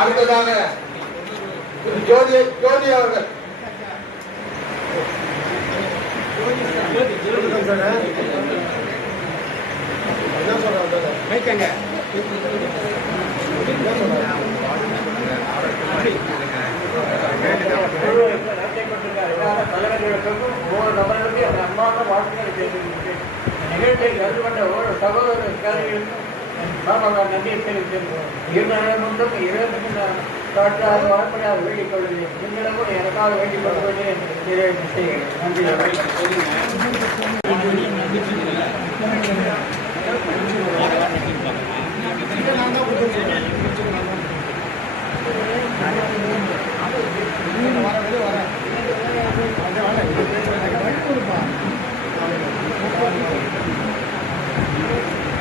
அடுத்ததாக ஜோதி அவர்கள் தலைவர்களுக்கும் ஒவ்வொரு நபர்களுக்கும் என் அன்பான வாழ்த்துக்களை தெரிவிக்கின்றேன். நிகழ்ச்சியை கலந்து கொண்ட ஒவ்வொரு சகோதரர்களுக்கும் நன்றியை தெரிவிக்கின்றேன். இருந்தும் இருபதுக்கு நான் காற்றாக வாய்ப்படையாக வேண்டிக் கொள்கிறேன். நீங்களும் எனக்காக வேண்டிக் கொள்வதை நிறைவேற்றி செய்கிறேன். நன்றி.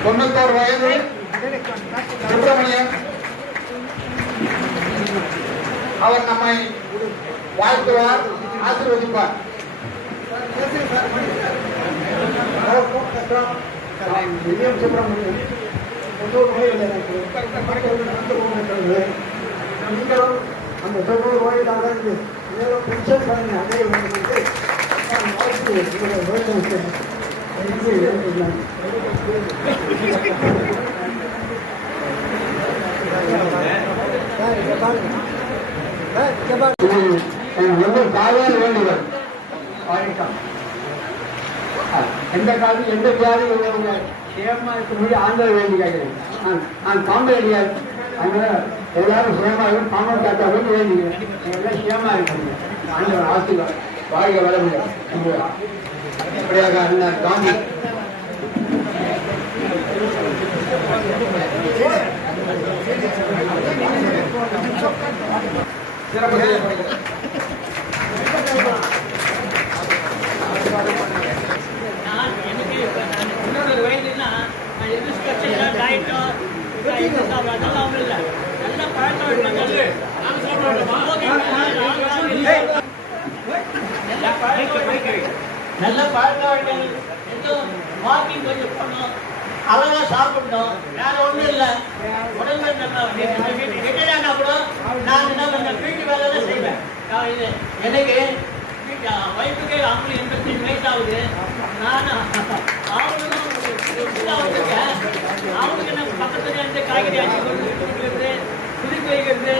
தொண்ணூத்தோரு வயது சுப்பிரமணியன் அவர் நம்மை வாழ்த்துவார், ஆசீர்வதிப்பார். சுப்பிரமணியன் நீங்களும் அந்த 90 வயதாக பென்ஷன் பண்ணி அடைய வேண்டும் என்று தாயார் வேண்டுவர். எந்த காலம் எந்த வியாதி உள்ளவங்க சேமா இருக்கும்போது ஆண்டவர் வேண்டி கேட்கிறேன். நான் பாம்பு கிடையாது, அதனால எல்லாரும் சேமாக பாம்பு காத்தா வேண்டி வேண்டிக்கிறேன். எல்லாம் சேமா இருக்காங்க. ஆண்டவர் ஆசீர்வாதம் வாழ்க வர முடியாது. அப்படியாக அண்ணன் காந்தி சிறப்பு செய்யப்படுகிறது. இன்னொரு வயதுன்னா டயட்டோ அதெல்லாம் ஒன்றும் இல்லை. நல்ல பழக்கம் நல்ல பழக்கம் வாக்கிங் கொஞ்சம் போகணும், அழகா சாப்பிடணும், வேற ஒன்றும் இல்லை. உடம்பு ரிட்டையர்டானா கூட நான் என்ன பண்ண வீட்டு வேலை தான் செய்வேன். எனக்கு வயசுக்கு அவங்களுக்கு 85 வயசு ஆகுது. நான் அவங்களுக்கு நம்ம பக்கத்துல இருந்து காய்கறி அரிசி கொடுக்குறது, குடிக்க வைக்கிறது,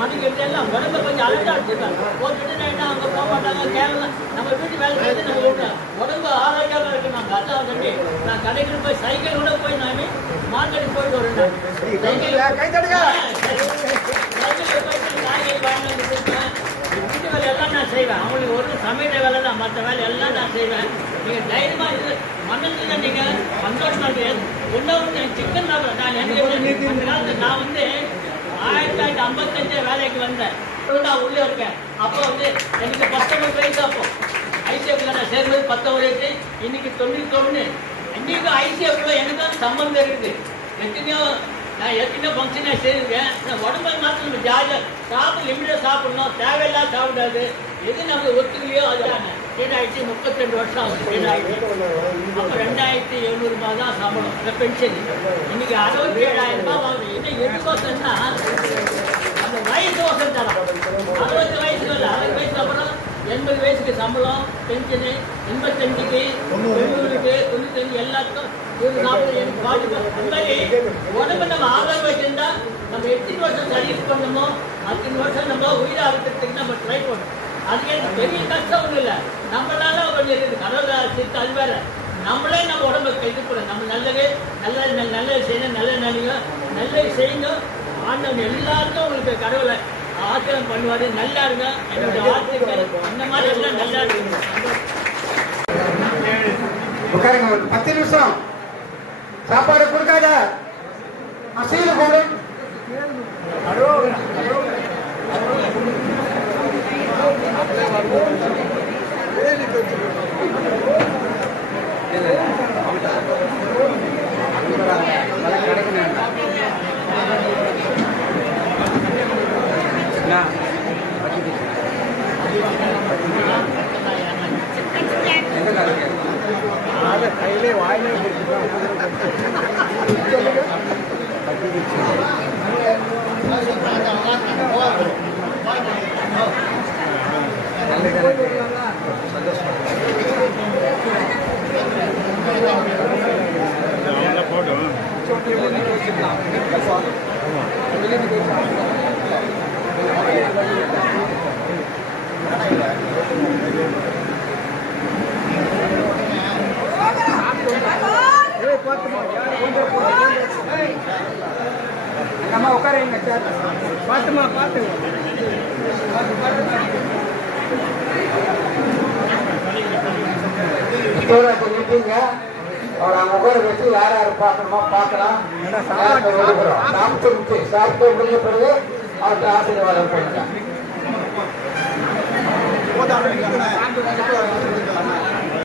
மதிக்கிறது எல்லாம் உடம்பை கொஞ்சம் அழகா வச்சுருக்காங்க. போட்டுட்டு என்ன அவங்க போக மாட்டாங்க. கேரளா நம்ம வீட்டு வேலை செய்து நம்ம விடுறோம். உடம்பு ஆரோக்கியமாக இருக்கு. நான் அதான் சொல்லி நான் கடைக்கு போய் சைக்கிள் கூட போய் நான் மார்க்கெட்டுக்கு போயிட்டு வரேன். சைக்கிள் போயிட்டு காய்கறி வாங்கி வந்து கொடுப்பேன். வீட்டு வேலை எல்லாம் நான் செய்வேன். அவங்களுக்கு ஒரு சமையல் வேலை தான், மற்ற வேலை எல்லாம் நான் செய்வேன். நீங்கள் தைரியமாக இது மனசில் நீங்கள் சந்தோஷமா இருக்கு. ஒன்றாவது சிக்கன் நான் எனக்கு நான் வந்து 1955 வேலைக்கு வந்தேன். நான் உள்ளே இருக்கேன். அப்போ வந்து எனக்கு 19 வயசு. அப்போ ஐசிஎஃப்ல நான் சேர்ந்தது 19 வயசு. இன்னைக்கு 91. இன்னைக்கு ஐசிஎஃப்ல எனக்கு சம்பந்தம் இருக்குது. எத்தனையோ ஃபங்க்ஷனாக செய்திருக்கேன். உடம்பு மாத்திரம் நம்ம ஜாலியாக சாப்பிட லிமிட்டாக சாப்பிடணும், தேவையில்லாம் சாப்பிடாது. எது நமக்கு ஒத்துக்கலையோ அதுதான். ஆயிடுச்சு 32 வருஷம் ஆகுது. அப்போ 2700 ரூபாய் தான் சம்பளம் பென்ஷன். இன்னைக்கு 67,000 ரூபாய் வாங்குது. இன்னும் 8% அந்த வயசு வருஷம் தரோம். 60 வயசுக்கு இல்லை, 60 வயசுக்கு அப்புறம் 80 வயசுக்கு சம்பளம், பென்ஷனு, 85க்கு 90க்கு 95 எல்லாத்துக்கும் 40 எனக்கு பாதிப்பு. அந்த மாதிரி உடம்பு நம்ம ஆதாரம் வச்சிருந்தா நம்ம எத்தனை வருஷம் சர்வீஸ் பண்ணணுமோ அத்தனை வருஷம் நம்ம உயிராகிறதுக்கு நம்ம ட்ரை பண்ணணும். அதுக்கு எனக்கு பெரிய கஷ்டம் ஒன்றும் இல்லை. நம்மளால கொஞ்சம் இருக்குது, கடவுள் சிரித்து அது வேற. நம்மளே நம்ம உடம்புக்கு இது பண்ண நம்ம நல்லது செய்யணும், நல்ல நினைங்க, நல்லது செய்யணும். ஆண்டவன் எல்லாருக்கும் உங்களுக்கு கடவுளை ஆசிரியம் பண்ணுவார். நல்லா இருங்க. என்னுடைய ஆசிரியர் அந்த மாதிரி எல்லாம் நல்லா இருக்குங்க. உட்காருங்க. ஒரு 10 நிமிஷம் சாப்பாடு கொடுக்காத அசையில போடு. கையிலே வாயிலே அம்மா உட்காருங்க பார்த்துமா பார்த்து நிற்பீங்க அவரை அவங்க உட்கார வச்சு யார் யார் பார்க்கணுமா பார்க்கலாம். சாப்பிட்டு முடிஞ்ச பிறகு அவர்கிட்ட ஆசீர்வாதம் பண்ணுங்க.